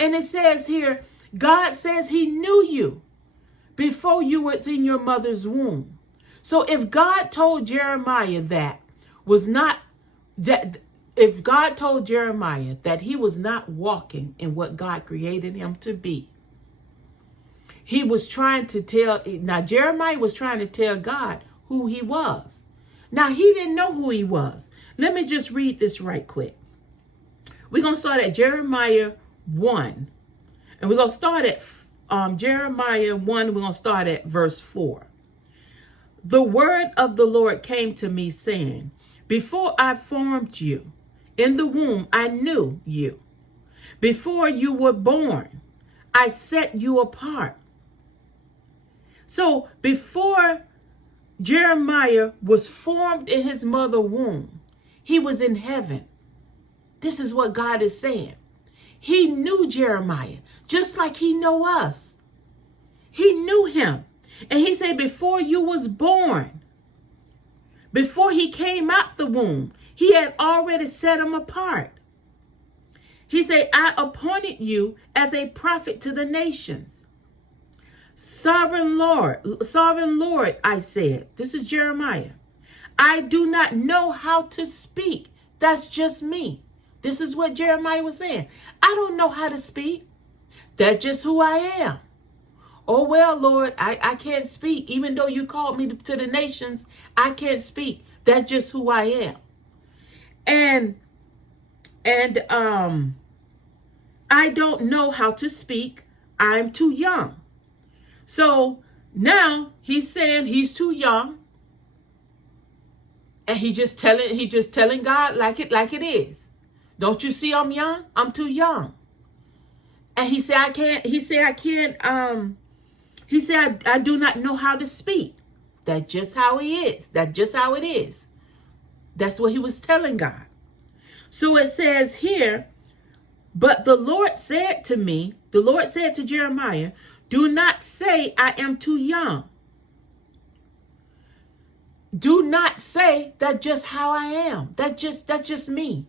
And it says here, God says he knew you before you were in your mother's womb. So if God told Jeremiah if God told Jeremiah that he was not walking in what God created him to be, he was trying to Jeremiah was trying to tell God who he was. Now, he didn't know who he was. Let me just read this right quick. We're going to start at Jeremiah 1. And we're going to start at Jeremiah 1. We're going to start at verse 4. The word of the Lord came to me saying, before I formed you in the womb, I knew you. Before you were born, I set you apart. So before Jeremiah was formed in his mother's womb, he was in heaven. This is what God is saying. He knew Jeremiah just like he know us. He knew him. And he said, before you was born, before he came out the womb, he had already set him apart. He said, I appointed you as a prophet to the nations. Sovereign Lord, I said, this is Jeremiah. I do not know how to speak. That's just me. This is what Jeremiah was saying. I don't know how to speak. That's just who I am. Oh, well, Lord, I can't speak. Even though you called me to the nations, I can't speak. That's just who I am. And I don't know how to speak. I'm too young. So now he's saying he's too young. And he just telling God like it is. Don't you see I'm young? I'm too young. And he said, I do not know how to speak. That's just how he is. That's just how it is. That's what he was telling God. So it says here, but the Lord said to Jeremiah, do not say I am too young. Do not say that's just how I am. That's just me.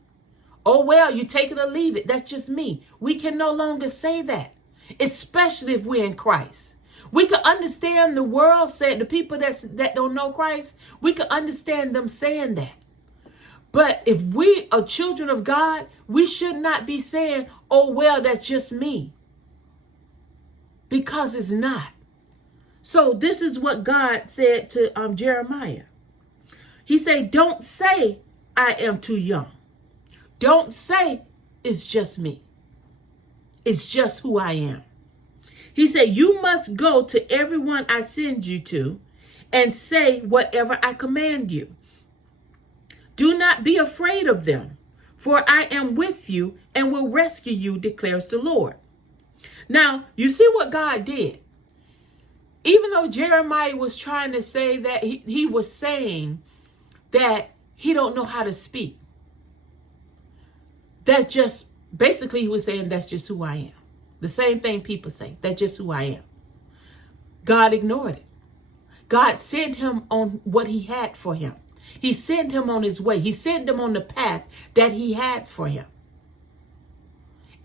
Oh, well, you take it or leave it. That's just me. We can no longer say that, especially if we're in Christ. We can understand the world saying, the people that don't know Christ, we can understand them saying that. But if we are children of God, we should not be saying, oh, well, that's just me. Because it's not. So this is what God said to Jeremiah. He said, don't say I am too young. Don't say it's just me. It's just who I am. He said, you must go to everyone I send you to and say whatever I command you. Do not be afraid of them, for I am with you and will rescue you, declares the Lord. Now, you see what God did. Even though Jeremiah was trying to say that, he was saying that he don't know how to speak. That's just, basically he was saying that's just who I am. The same thing people say, that's just who I am. God ignored it. God sent him on what he had for him. He sent him on his way. He sent him on the path that he had for him.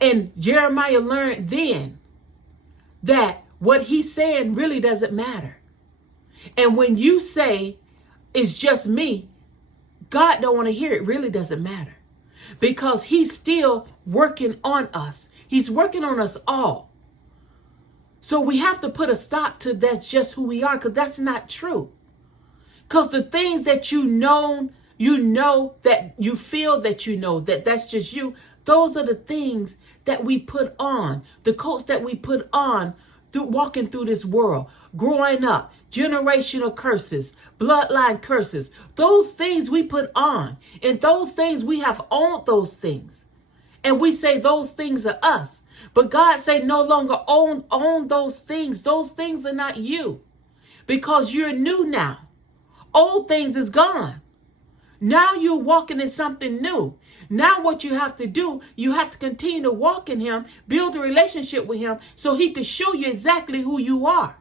And Jeremiah learned then that what he's saying really doesn't matter. And when you say it's just me, God don't want to hear it. Really doesn't matter. Because he's still working on us. He's working on us all. So we have to put a stop to that's just who we are, because that's not true. Because the things that you know that you feel that you know that that's just you, those are the things that we put on, the coats that we put on through walking through this world, growing up, generational curses, bloodline curses, those things we put on, and those things we have owned those things. And we say those things are us. But God say no longer own those things. Those things are not you, because you're new now. Old things is gone. Now you're walking in something new. Now what you have to do, you have to continue to walk in him, build a relationship with him so he can show you exactly who you are.